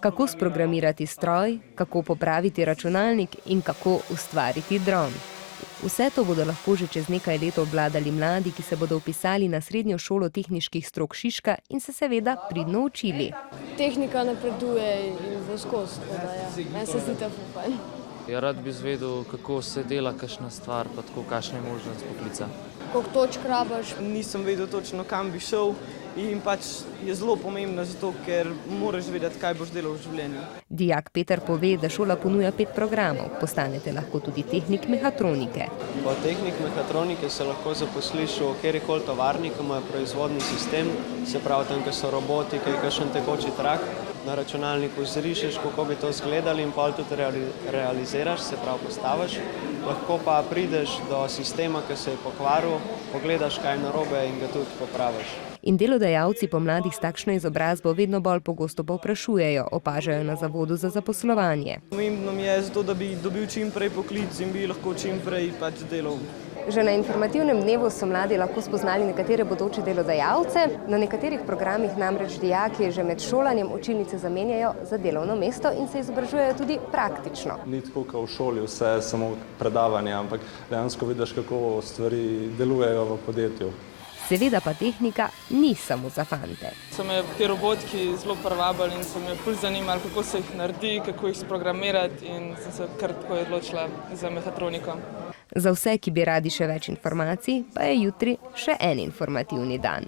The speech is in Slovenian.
Kako sprogramirati stroj, kako popraviti računalnik in kako ustvariti dron. Vse to bodo lahko že čez nekaj let obvladali mladi, ki se bodo vpisali na srednjo šolo tehniških strok Šiška in se seveda pridno učili. Tehnika napreduje in bo skozi, meni se zdi to fajn. Ja, rad bi izvedel, kako se dela kakšna stvar, pa tako kakšna je možnost poklica. Koliko točk rabaš? Nisem vedel točno, kam bi šel in pač je zelo pomembno zato, ker moraš vedeti, kaj boš delal v življenju. Dijak Peter pove, da šola ponuja 5 programov. Postanete lahko tudi tehnik mehatronike. Po tehnik mehatronike se lahko zaposliš v kjerikoli tovarni, ki ima proizvodni sistem, se pravi tam, ko so roboti, ki je kakšen tekoči trak. Na računalniku zrišeš, kako bi to izgledali in pol tudi realiziraš, se pravi postaviš. Lahko pa prideš do sistema, ki se je pokvaril, pogledaš, kaj je narobe in ga tudi popraviš. In delodajalci po mladih s takšno izobrazbo vedno bolj pogosto povprašujejo, opažajo na zavodu za zaposlovanje. Pomembno mi je zato, da bi dobil čim prej poklic in bi lahko čim prej pač delal. Že na informativnem dnevu so mladi lahko spoznali nekatere bodoče delodajalce. Na nekaterih programih namreč dijaki že med šolanjem učilnice zamenjajo za delovno mesto in se izobražujejo tudi praktično. Ni tako, kot v šoli, vse samo predavanje, ampak dejansko vidiš, kako stvari delujejo v podjetju. Seveda pa tehnika ni samo za fante. So me ti robotki zelo privabili in so me ful zanimali, kako se jih naredi, kako jih sprogramirati in sem se kar tako odločila za mehatroniko. Za vse, ki bi radi še več informacij, pa je jutri še en informativni dan.